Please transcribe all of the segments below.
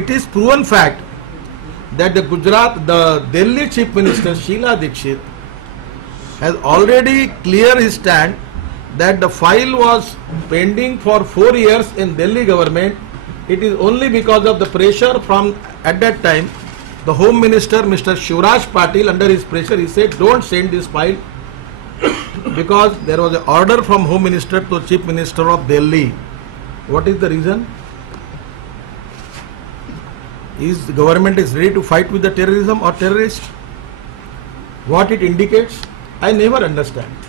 It is proven fact that the Delhi Chief Minister Sheila Dikshit has already cleared his stand that the file was pending for 4 years in Delhi government. It is only because of the pressure from at that time the Home Minister Mr. Shivraj Patil, under his pressure, he said don't send this file because there was an order from Home Minister to Chief Minister of Delhi. What is the reason? Is the government is ready to fight with the terrorism or terrorists? What it indicates? I never understand.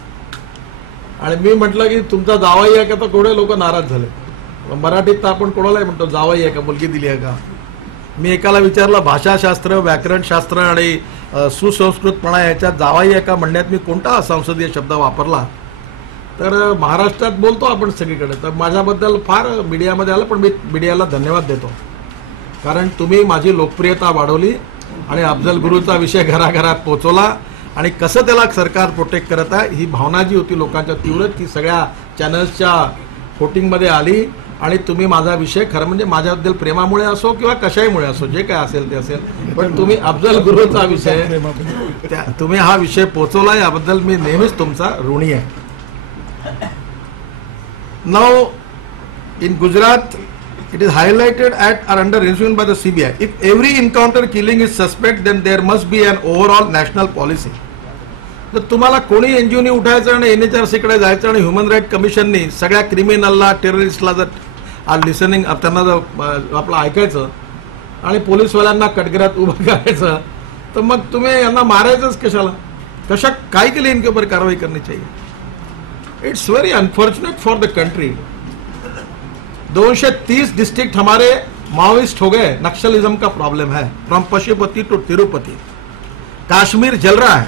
आणि मी म्हटलं की तुमचा जावाई आहे का, तर थोडे लोक नाराज झाले. मराठीत तर आपण कोणालाही म्हणतो जावाई आहे का, मुलगी दिली आहे का. मी एकाला विचारलं भाषाशास्त्र, व्याकरणशास्त्र आणि सुसंस्कृतपणा याच्यात जावाई आहे का म्हणण्यात मी कोणता संसदीय शब्द वापरला. तर महाराष्ट्रात बोलतो आपण सगळीकडे, तर माझ्याबद्दल फार मीडियामध्ये आलं, पण मी मीडियाला धन्यवाद देतो, कारण तुम्ही माझी लोकप्रियता वाढवली आणि अफजल गुरुचा विषय घराघरात पोहोचवला आणि कसं त्याला सरकार प्रोटेक्ट करत आहे ही भावना जी होती लोकांच्या तीव्र ती सगळ्या चॅनल्सच्या वोटिंगमध्ये आली. आणि तुम्ही माझा विषय खरं म्हणजे माझ्याबद्दल प्रेमामुळे असो किंवा कशाहीमुळे असो, जे काय असेल ते असेल, पण तुम्ही अफजल गुरुचा विषय तुम्ही हा विषय पोहोचवला, याबद्दल मी नेहमीच तुमचा ऋणी आहे. Now in Gujarat it is highlighted at or under investigation by the CBI. If every encounter killing is suspect, then there must be an overall national policy. तर तुम्हाला कोणी एनजीओनी उठायचं आणि NHRC कडे जायचं आणि ह्युमन राईट कमिशननी सगळ्या क्रिमिनलला, टेररिस्टला जर लिसनिंग त्यांना जर आपलं ऐकायचं आणि पोलीसवाल्यांना कटघरात उभं करायचं, तर मग तुम्ही यांना मारायचंच कशाला? कशा काय केली इनके ऊपर कार्रवाई करनी चाहिए. It's very unfortunate for the country. 230 district हमारे माओइस्ट हो गए. नक्सलिज्म का प्रॉब्लम है फ्रॉम पशुपति टू तिरुपति. कश्मीर जल रहा है.